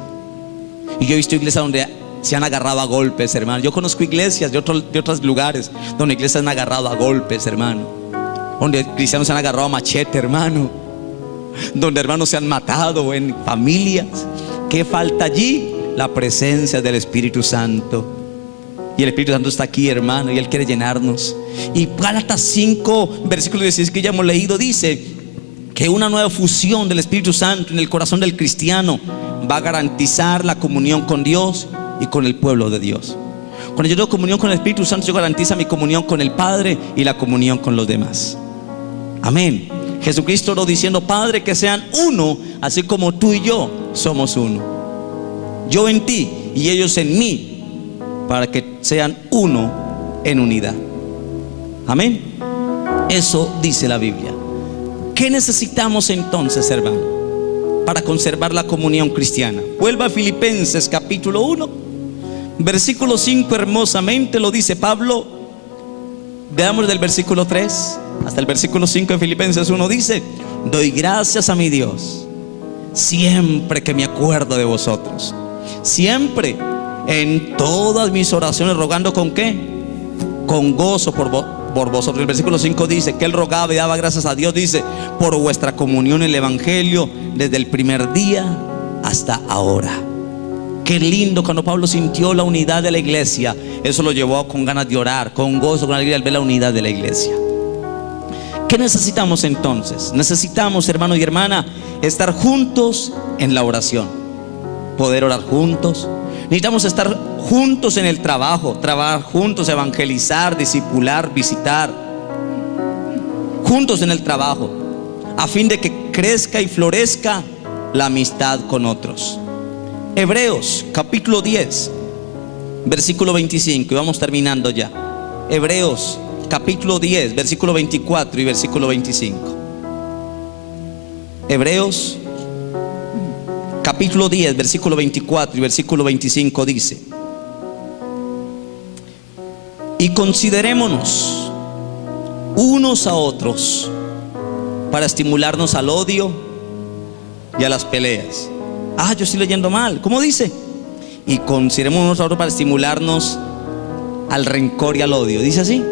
Y yo he visto iglesias donde se han agarrado a golpes, hermano. Yo conozco iglesias de otros lugares donde iglesias se han agarrado a golpes, hermano. Donde cristianos se han agarrado a machete, hermano. Donde hermanos se han matado en familias. ¿Qué falta allí? La presencia del Espíritu Santo. Y el Espíritu Santo está aquí, hermano, y Él quiere llenarnos. Y Gálatas 5, versículo 16 que ya hemos leído, dice que una nueva fusión del Espíritu Santo en el corazón del cristiano va a garantizar la comunión con Dios y con el pueblo de Dios. Cuando yo tengo comunión con el Espíritu Santo, yo garantizo mi comunión con el Padre y la comunión con los demás. Amén. Jesucristo oró diciendo: Padre, que sean uno, así como tú y yo somos uno. Yo en ti y ellos en mí, para que sean uno en unidad. Amén. Eso dice la Biblia. ¿Qué necesitamos entonces, hermano? para conservar la comunión cristiana. Vuelva a Filipenses capítulo 1, versículo 5, hermosamente lo dice Pablo. Veamos del versículo 3 hasta el versículo 5 de Filipenses 1. Dice: doy gracias a mi Dios siempre que me acuerdo de vosotros, siempre en todas mis oraciones, rogando ¿con qué? Con gozo por vosotros. El versículo 5 dice que él rogaba y daba gracias a Dios, dice, por vuestra comunión en el Evangelio desde el primer día hasta ahora. Qué lindo cuando Pablo sintió la unidad de la iglesia. Eso lo llevó con ganas de orar, con gozo, con alegría al ver la unidad de la iglesia. ¿Qué necesitamos entonces? Necesitamos, hermano y hermana, estar juntos en la oración, poder orar juntos. Necesitamos estar juntos en el trabajo, trabajar juntos, evangelizar, discipular, visitar, juntos en el trabajo, a fin de que crezca y florezca la amistad con otros. Hebreos capítulo 10, versículo 25, y vamos terminando ya. Hebreos capítulo 10, versículo 24 y versículo 25. Hebreos capítulo 10, versículo 24 y versículo 25 dice: y considerémonos unos a otros para estimularnos al odio y a las peleas. Yo estoy leyendo mal. ¿Cómo dice? Y considerémonos unos a otros para estimularnos al rencor y al odio. ¿Dice así?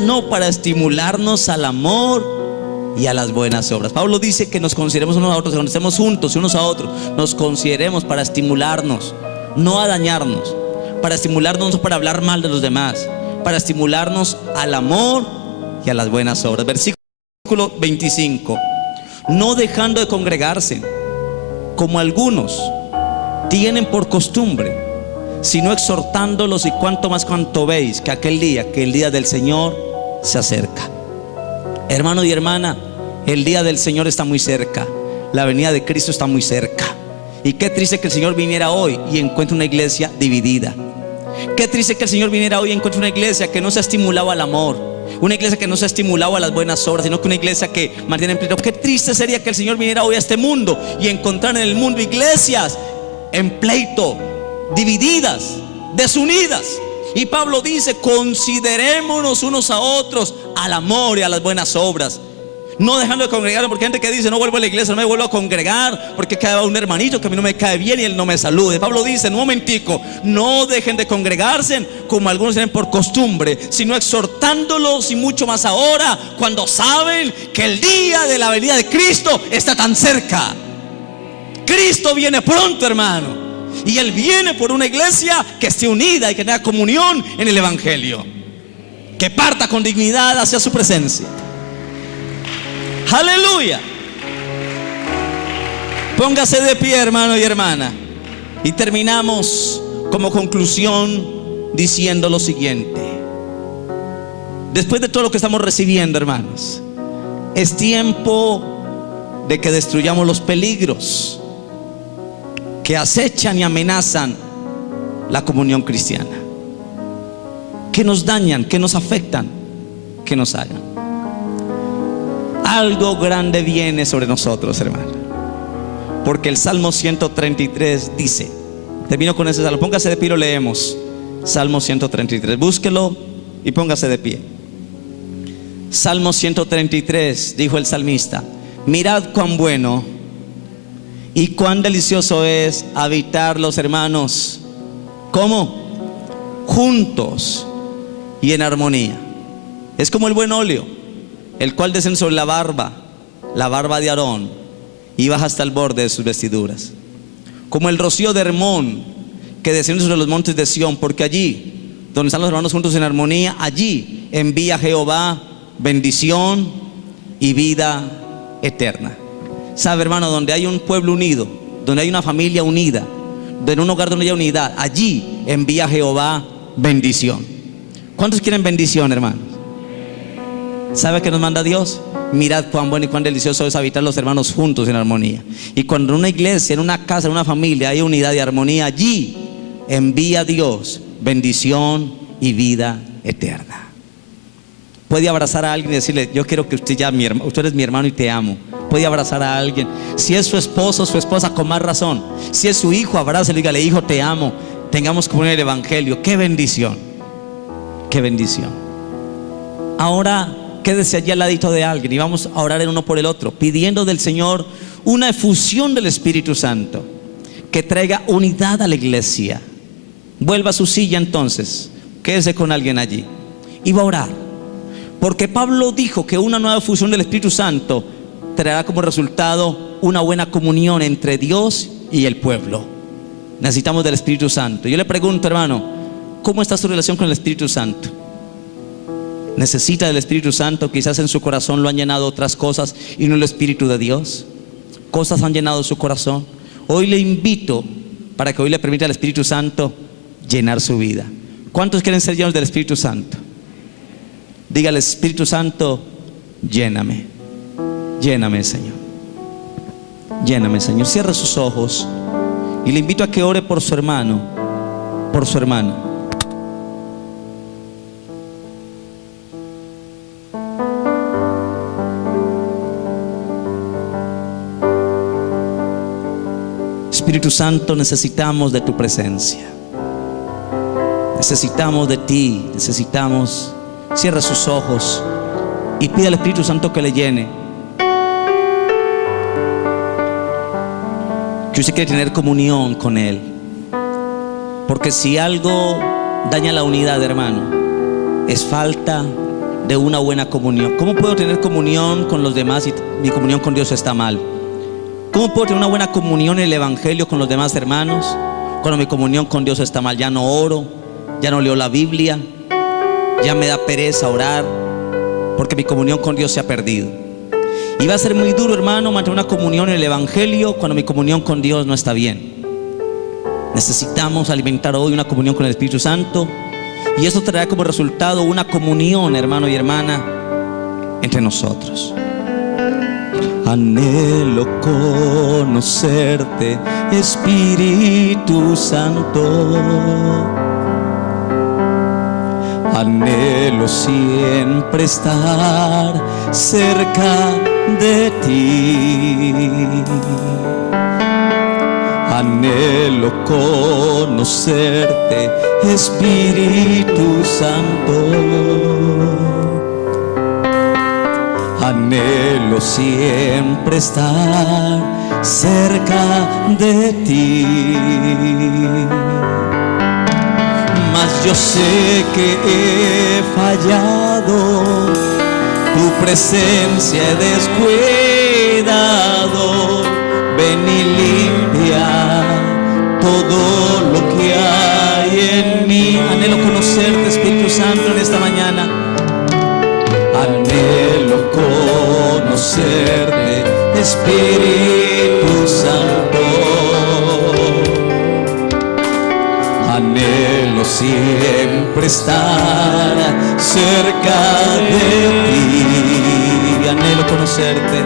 No, para estimularnos al amor y a las buenas obras. Pablo dice que nos consideremos unos a otros, que cuando estemos juntos y unos a otros, nos consideremos para estimularnos, no a dañarnos, para estimularnos, no para hablar mal de los demás, para estimularnos al amor y a las buenas obras. Versículo 25: no dejando de congregarse, como algunos tienen por costumbre, sino exhortándolos, y cuanto más cuanto veis que el día del Señor se acerca. Hermano y hermana, el día del Señor está muy cerca, la venida de Cristo está muy cerca. Y qué triste que el Señor viniera hoy y encuentre una iglesia dividida. Qué triste que el Señor viniera hoy y encuentre una iglesia que no se ha estimulado al amor, una iglesia que no se ha estimulado a las buenas obras, sino que una iglesia que mantiene en pleito. Qué triste sería que el Señor viniera hoy a este mundo y encontrar en el mundo iglesias en pleito, divididas, desunidas. Y Pablo dice: considerémonos unos a otros al amor y a las buenas obras, no dejando de congregarnos, porque hay gente que dice: no vuelvo a la iglesia, no me vuelvo a congregar porque queda un hermanito que a mí no me cae bien y él no me salude. Pablo dice: un momentico, no dejen de congregarse como algunos tienen por costumbre, sino exhortándolos, y mucho más ahora, cuando saben que el día de la venida de Cristo está tan cerca. Cristo viene pronto, hermano, y Él viene por una iglesia que esté unida y que tenga comunión en el Evangelio, que parta con dignidad hacia su presencia. Aleluya. Póngase de pie, hermano y hermana, y terminamos como conclusión diciendo lo siguiente: después de todo lo que estamos recibiendo, hermanos, es tiempo de que destruyamos los peligros que acechan y amenazan la comunión cristiana, que nos dañan, que nos afectan, que nos hagan. Algo grande viene sobre nosotros, hermano, porque el Salmo 133 dice, termino con ese salmo, póngase de pie, lo leemos. Salmo 133, búsquelo y póngase de pie. Salmo 133, dijo el salmista: mirad cuán bueno y cuán delicioso es habitar los hermanos, ¿cómo? Juntos y en armonía. Es como el buen óleo, el cual desciende sobre la barba de Aarón, y baja hasta el borde de sus vestiduras. Como el rocío de Hermón, que desciende sobre los montes de Sión, porque allí donde están los hermanos juntos en armonía, allí envía Jehová bendición y vida eterna. Sabe, hermano, donde hay un pueblo unido, donde hay una familia unida, en un hogar donde hay unidad, allí envía Jehová bendición. ¿Cuántos quieren bendición, hermanos? ¿Sabe qué nos manda Dios? Mirad cuán bueno y cuán delicioso es habitar los hermanos juntos en armonía. Y cuando en una iglesia, en una casa, en una familia hay unidad y armonía, allí envía Dios bendición y vida eterna. Puede abrazar a alguien y decirle: yo quiero que usted eres mi hermano y te amo. puede abrazar a alguien. Si es su esposo o su esposa, con más razón. Si es su hijo, abrácelo y dígale: hijo, te amo. Tengamos comunión en el evangelio. ¡Qué bendición! ¡Qué bendición! Ahora quédese allí al ladito de alguien y vamos a orar el uno por el otro, pidiendo del Señor una efusión del Espíritu Santo que traiga unidad a la iglesia. Vuelva a su silla entonces, quédese con alguien allí y va a orar, porque Pablo dijo que una nueva efusión del Espíritu Santo traerá como resultado una buena comunión entre Dios y el pueblo. Necesitamos del Espíritu Santo. Yo le pregunto, hermano, ¿cómo está su relación con el Espíritu Santo? ¿Necesita del Espíritu Santo? Quizás en su corazón lo han llenado otras cosas y no el Espíritu de Dios. Cosas han llenado su corazón. Hoy le invito para que hoy le permita al Espíritu Santo llenar su vida. ¿Cuántos quieren ser llenos del Espíritu Santo? Dígale: Espíritu Santo, lléname. Lléname, Señor. Lléname, Señor. Cierra sus ojos y le invito a que ore por su hermano, por su hermana. Espíritu Santo, necesitamos de tu presencia. Necesitamos de ti. Necesitamos. Cierra sus ojos y pide al Espíritu Santo que le llene. Que usted quiere tener comunión con Él. Porque si algo daña la unidad, hermano, es falta de una buena comunión. ¿Cómo puedo tener comunión con los demás si mi comunión con Dios está mal? ¿Cómo puedo tener una buena comunión en el evangelio con los demás hermanos cuando mi comunión con Dios está mal? Ya no oro, ya no leo la Biblia, ya me da pereza orar, porque mi comunión con Dios se ha perdido. Y va a ser muy duro, hermano, mantener una comunión en el evangelio cuando mi comunión con Dios no está bien. Necesitamos alimentar hoy una comunión con el Espíritu Santo, y eso traerá como resultado una comunión, hermano y hermana, entre nosotros. Anhelo conocerte, Espíritu Santo. Anhelo siempre estar cerca de ti. Anhelo conocerte, Espíritu Santo. Anhelo siempre estar cerca de ti. Mas yo sé que he fallado, tu presencia he descuidado. Ven y limpia todo lo que hay en mí. Anhelo conocerte, Espíritu Santo, en esta mañana. Anhelo conocerte, Espíritu Santo. Anhelo siempre estar cerca de ti. Anhelo conocerte.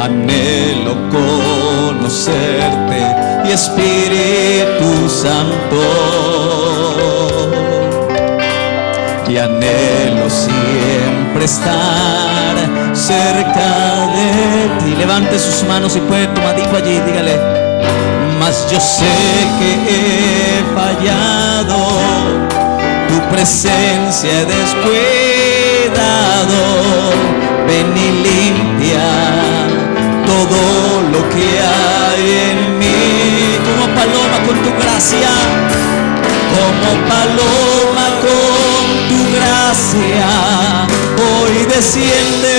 Anhelo conocerte, y Espíritu Santo. Y anhelo siempre estar cerca de ti. Levante sus manos y puede tomadito allí, dígale: mas yo sé que he fallado, tu presencia he descuidado. Ven y limpia todo lo que hay en mí. Como paloma con tu gracia, como paloma con tu gracia, hoy desciende.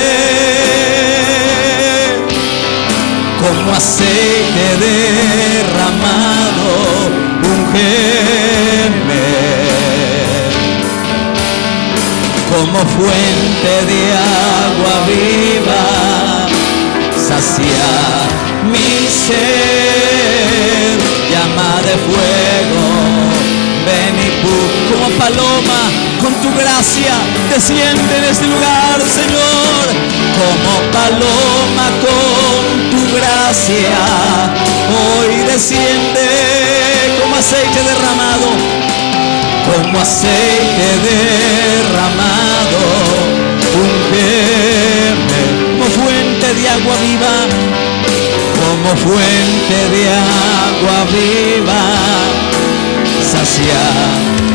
Como aceite derramado, úngeme. Como fuente de agua viva, sacia mi ser. Llama de fuego, ven y como paloma con tu gracia, desciende en este lugar, Señor. Como paloma con tu gracia, hoy desciende. Como aceite derramado, como aceite derramado, úngeme. Como fuente de agua viva, como fuente de agua viva, sacia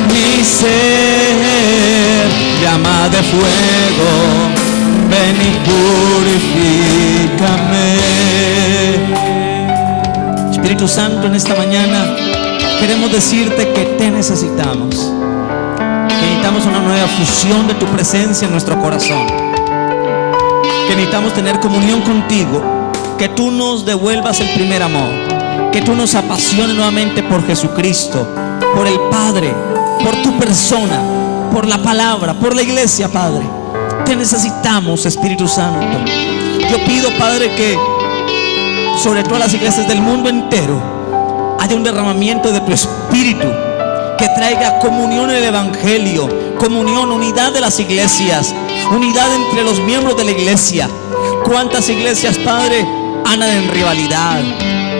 mi ser, llama de fuego, ven y purifícame. Espíritu Santo, en esta mañana queremos decirte que te necesitamos. Que necesitamos una nueva fusión de tu presencia en nuestro corazón. Que necesitamos tener comunión contigo. Que tú nos devuelvas el primer amor. Que tú nos apasiones nuevamente por Jesucristo, por el Padre, por tu persona, por la palabra, por la iglesia, Padre. Te necesitamos, Espíritu Santo. Yo pido, Padre, que sobre todas las iglesias del mundo entero haya un derramamiento de tu Espíritu que traiga comunión en el Evangelio, comunión, unidad de las iglesias, unidad entre los miembros de la iglesia. ¿Cuántas iglesias, Padre, andan en rivalidad?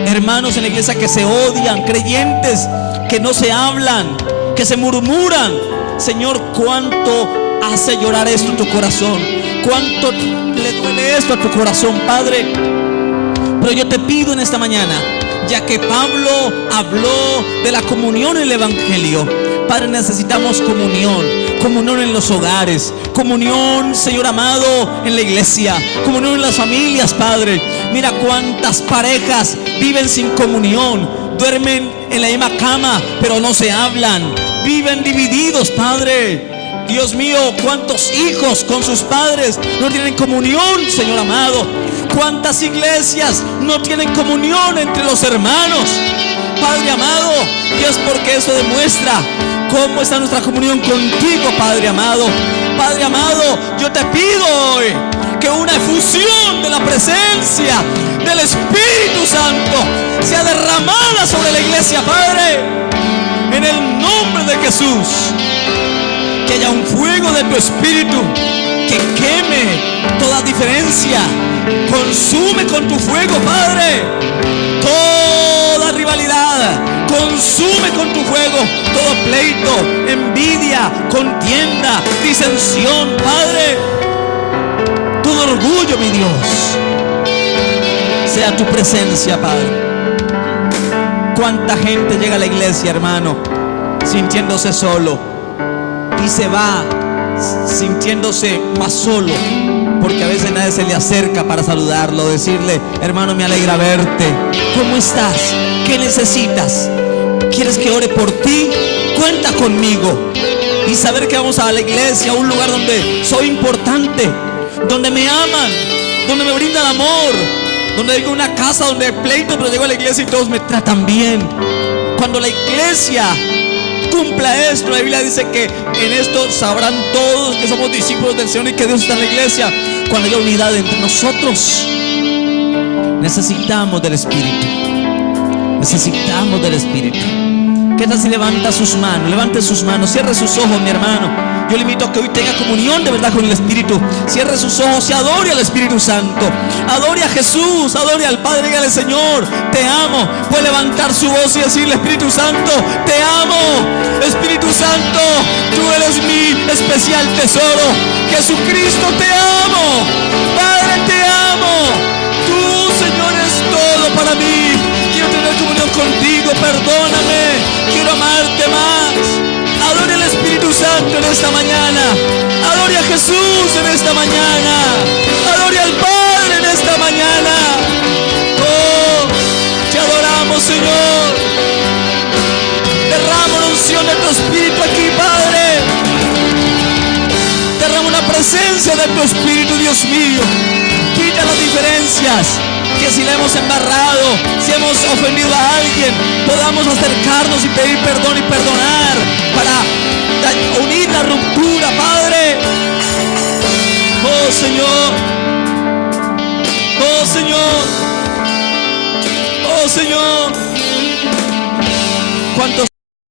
Hermanos en la iglesia que se odian, creyentes que no se hablan, que se murmuran. Señor, ¿cuánto hace llorar esto en tu corazón? ¿Cuánto le duele esto a tu corazón, Padre? Pero yo te pido en esta mañana, ya que Pablo habló de la comunión en el Evangelio, Padre, necesitamos comunión en los hogares, comunión, Señor amado, en la iglesia, comunión en las familias, Padre. Mira cuántas parejas viven sin comunión, duermen en la misma cama, pero no se hablan, viven divididos, Padre. Dios mío, cuántos hijos con sus padres no tienen comunión, Señor amado. Cuántas iglesias no tienen comunión entre los hermanos, Padre amado. Y es porque eso demuestra cómo está nuestra comunión contigo, Padre amado. Padre amado, yo te pido hoy que una efusión de la presencia del Espíritu Santo sea derramada sobre la iglesia, Padre, en el nombre de Jesús. Que haya un fuego de tu Espíritu que queme toda diferencia. Consume con tu fuego, Padre, toda rivalidad. Consume con tu fuego todo pleito, envidia, contienda, disensión, Padre. Todo orgullo, mi Dios. Sea tu presencia, Padre. Cuánta gente llega a la iglesia, hermano, sintiéndose solo, y se va sintiéndose más solo, porque a veces nadie se le acerca para saludarlo, decirle: hermano, me alegra verte. ¿Cómo estás? ¿Qué necesitas? ¿Quieres que ore por ti? Cuenta conmigo. Y saber que vamos a la iglesia, a un lugar donde soy importante, donde me aman, donde me brindan amor, donde llego a una casa donde hay pleito, pero llego a la iglesia y todos me tratan bien. Cuando la iglesia cumpla esto, la Biblia dice que en esto sabrán todos que somos discípulos del Señor y que Dios está en la iglesia. Cuando haya unidad entre nosotros. Necesitamos del Espíritu. Necesitamos del Espíritu. ¿Qué tal si levanta sus manos? Levante sus manos, cierre sus ojos, mi hermano. Yo le invito a que hoy tenga comunión de verdad con el Espíritu. Cierre sus ojos y adore al Espíritu Santo. Adore a Jesús, adore al Padre. Dígale: Señor, te amo. Puede levantar su voz y decirle: Espíritu Santo, te amo. Espíritu Santo, tú eres mi especial tesoro. Jesucristo, te amo. Padre, te amo. Tú, Señor, es todo para mí. Quiero tener comunión contigo, perdóname. Quiero amarte más. Adore al Espíritu Santo en esta mañana. Adore a Jesús en esta mañana. Adore al Padre en esta mañana. Oh, te adoramos, Señor. Derrama la unción de tu Espíritu aquí, Padre. Derrama la presencia de tu Espíritu, Dios mío. Quita las diferencias. Que si le hemos embarrado, si hemos ofendido a alguien, podamos acercarnos y pedir perdón y perdonar para unir la ruptura, Padre. Oh Señor, oh Señor, oh Señor.